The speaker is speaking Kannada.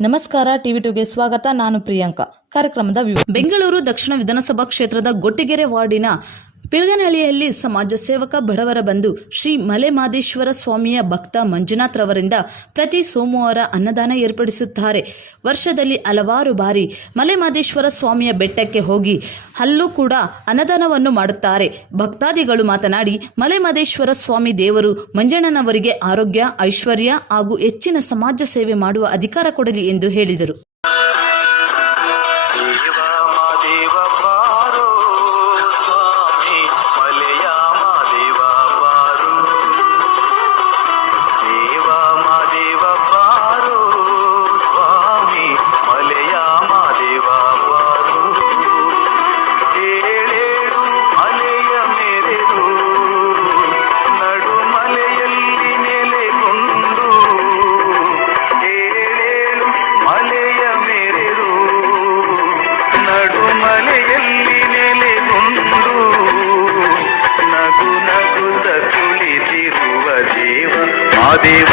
ನಮಸ್ಕಾರ ಟಿವಿ ಟುಗೆ ಸ್ವಾಗತ. ನಾನು ಪ್ರಿಯಾಂಕಾ. ಕಾರ್ಯಕ್ರಮದ ಬೆಂಗಳೂರು ದಕ್ಷಿಣ ವಿಧಾನಸಭಾ ಕ್ಷೇತ್ರದ ಗೊಟ್ಟಿಗೆರೆ ವಾರ್ಡಿನ ಪಿಳಗನಹಳ್ಳಿಯಲ್ಲಿ ಸಮಾಜ ಸೇವಕ ಬಡವರ ಬಂಧು ಶ್ರೀ ಮಲೆಮಾದೇಶ್ವರ ಸ್ವಾಮಿಯ ಭಕ್ತ ಮಂಜುನಾಥ್ ರವರಿಂದ ಪ್ರತಿ ಸೋಮವಾರ ಅನ್ನದಾನ ಏರ್ಪಡಿಸುತ್ತಾರೆ. ವರ್ಷದಲ್ಲಿ ಹಲವಾರು ಬಾರಿ ಮಲೆಮಾದೇಶ್ವರ ಸ್ವಾಮಿಯ ಬೆಟ್ಟಕ್ಕೆ ಹೋಗಿ ಅಲ್ಲೂ ಕೂಡ ಅನ್ನದಾನವನ್ನು ಮಾಡುತ್ತಾರೆ. ಭಕ್ತಾದಿಗಳು ಮಾತನಾಡಿ, ಮಲೆಮಾದೇಶ್ವರ ಸ್ವಾಮಿ ದೇವರು ಮಂಜಣ್ಣನವರಿಗೆ ಆರೋಗ್ಯ, ಐಶ್ವರ್ಯ ಹಾಗೂ ಹೆಚ್ಚಿನ ಸಮಾಜ ಸೇವೆ ಮಾಡುವ ಅಧಿಕಾರ ಕೊಡಲಿ ಎಂದು ಹೇಳಿದರು. మహాదేవ